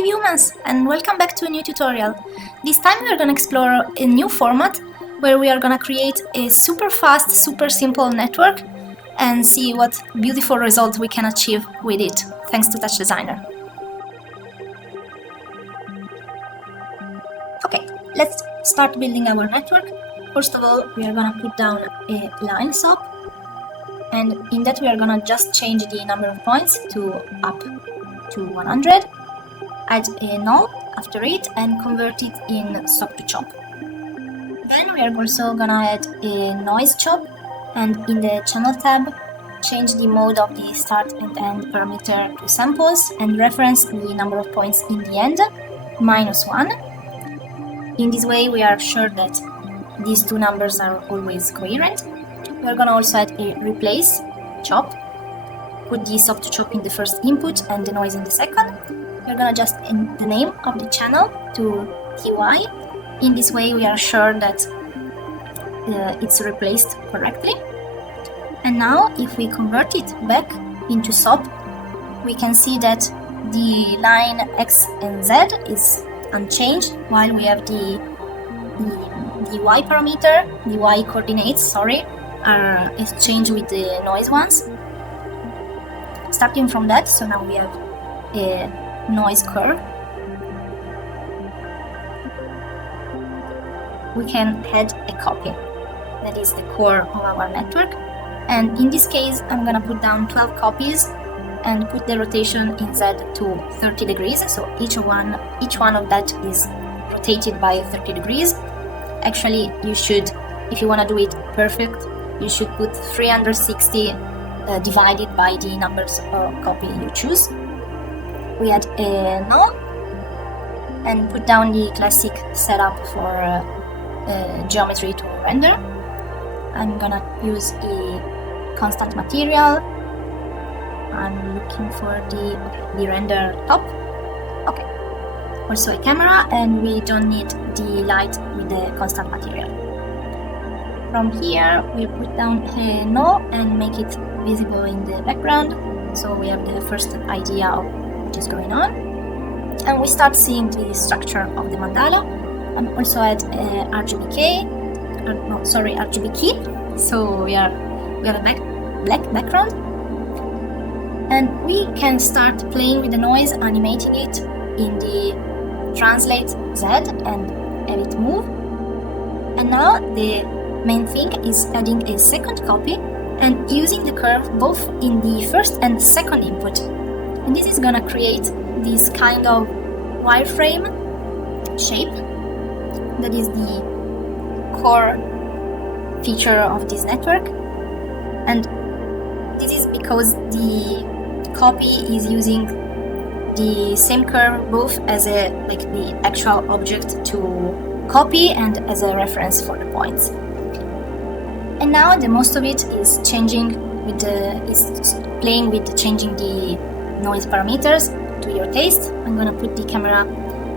creative humans, and welcome back to a new tutorial. This time we are going to explore a new format where we are going to create a super fast, super simple network and see what beautiful results we can achieve with it, thanks to TouchDesigner. Okay, let's start building our network. First of all, we are going to put down a line SOP, and in that we are going to just change the number of points to up to 100, add a null after it and convert it in SOP to chop. Then we are also going to add a noise chop, and in the channel tab change the mode of the start and end parameter to samples and reference the number of points in the end, -1. In this way we are sure that these two numbers are always coherent. We are going to also add a replace chop, put the SOP to chop in the first input and the noise in the second. We're going to just end the name of the channel to TY. In this way we are sure that it's replaced correctly. And now if we convert it back into SOP, we can see that the line X and Z is unchanged, while we have the Y parameter, the Y coordinates, sorry, are exchanged with the noise ones. Starting from that, so now we have a noise curve. We can add a copy. That is the core of our network. And in this case, I'm gonna put down 12 copies and put the rotation in Z to 30 degrees. So each one of that is rotated by 30 degrees. Actually, you should, if you wanna do it perfect, you should put 360 divided by the numbers of copy you choose. We add a null and put down the classic setup for geometry to render. I'm gonna use a constant material. I'm looking for the render top. Okay. Also a camera, and we don't need the light with the constant material. From here, we put down a null and make it visible in the background, so we have the first idea of what is going on. And we start seeing the structure of the mandala. And also add RGB key, so we have a black background. And we can start playing with the noise, animating it in the translate Z and have it move. And now the main thing is adding a second copy and using the curve both in the first and second input. And this is gonna create this kind of wireframe shape that is the core feature of this network. And this is because the copy is using the same curve both as the actual object to copy and as a reference for the points. And now the most of it is playing with changing the noise parameters to your taste. I'm gonna put the camera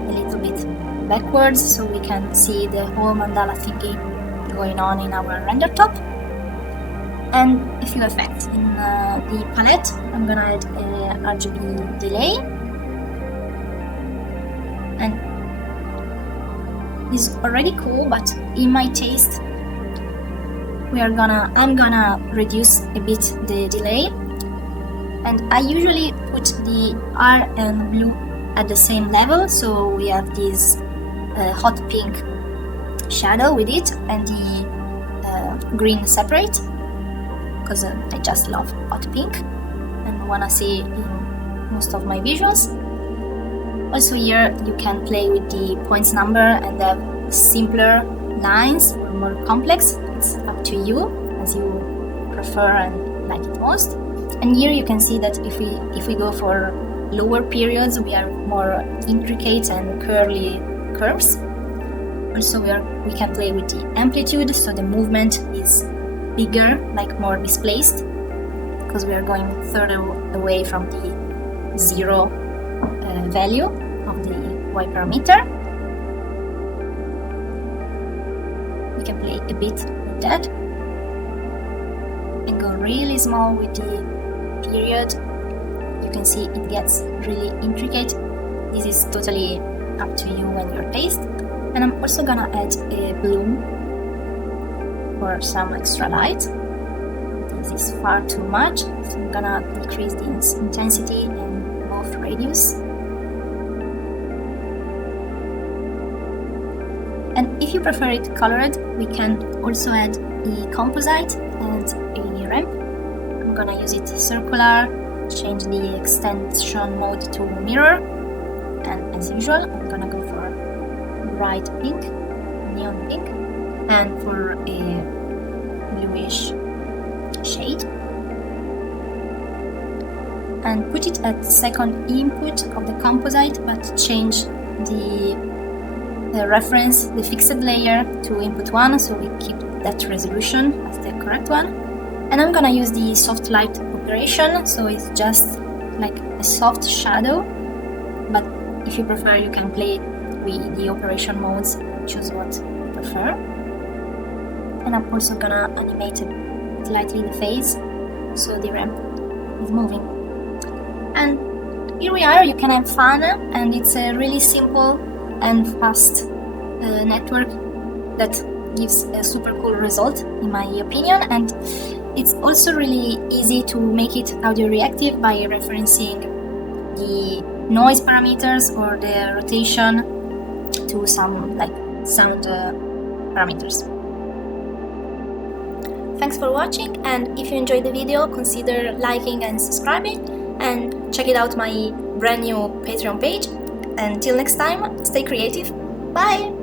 a little bit backwards so we can see the whole mandala thingy going on in our render top. And a few effects. In the palette, I'm gonna add a RGB delay, and it's already cool, but in my taste, I'm gonna reduce a bit the delay, and I usually put the R and blue at the same level, so we have this hot pink shadow with it and the green separate, because I just love hot pink and wanna see it in most of my visuals. Also here you can play with the points number and have simpler lines or more complex. It's up to you as you prefer and like it most. And here you can see that if we go for lower periods, we have more intricate and curly curves. Also we can play with the amplitude, so the movement is bigger, like more displaced, because we are going further away from the zero value of the Y parameter. We can play a bit with that and go really small with the period. You can see it gets really intricate this is totally up to you and your taste. And I'm also gonna add a bloom for some extra light. This is far too much, so I'm gonna decrease the intensity and both radius. And if you prefer it colored, we can also add a composite and a ramp. I'm gonna use it circular, change the extension mode to mirror, and as usual, I'm gonna go for bright pink, neon pink, and for a bluish shade. And put it at second input of the composite, but change the reference, the fixed layer, to input 1, so we keep that resolution as the correct one. And I'm gonna use the soft light operation, so it's just like a soft shadow, but if you prefer you can play with the operation modes and choose what you prefer. And I'm also gonna animate slightly the face so the ramp is moving. And here we are, you can have fun, and it's a really simple and fast network that gives a super cool result in my opinion. And it's also really easy to make it audio reactive by referencing the noise parameters or the rotation to some like sound parameters. Thanks for watching, and if you enjoyed the video, consider liking and subscribing, and check it out my brand new Patreon page. Until next time, stay creative. Bye!